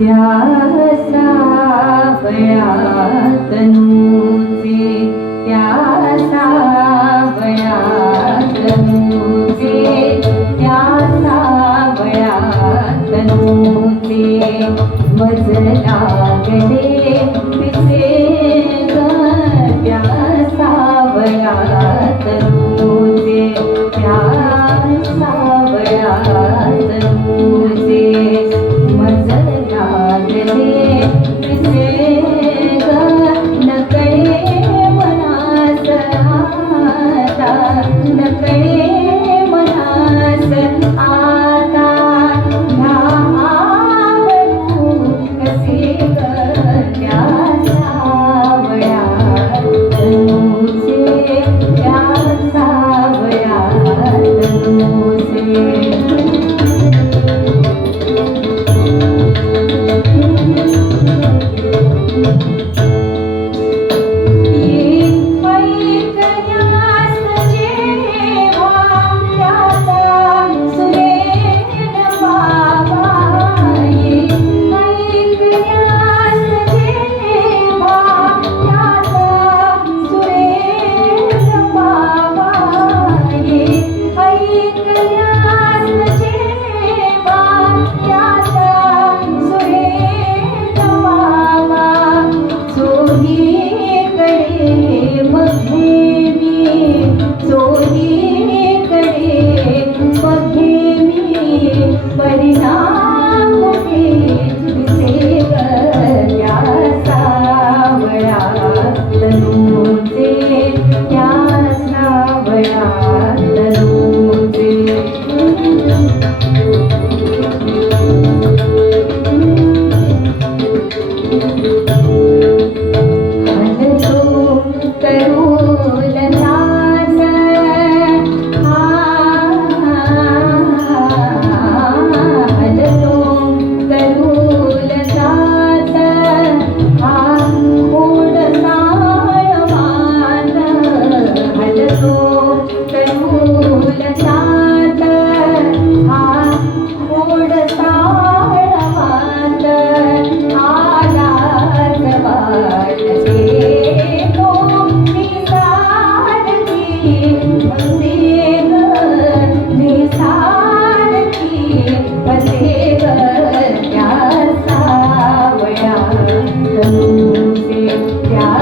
त्या सावयातनूचे त्या सावयातनूचे त्या सावयातनूचे मज लागले पिसे त्या सावयातनूचे त्या सा Thank you.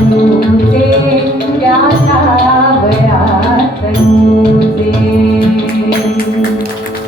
の手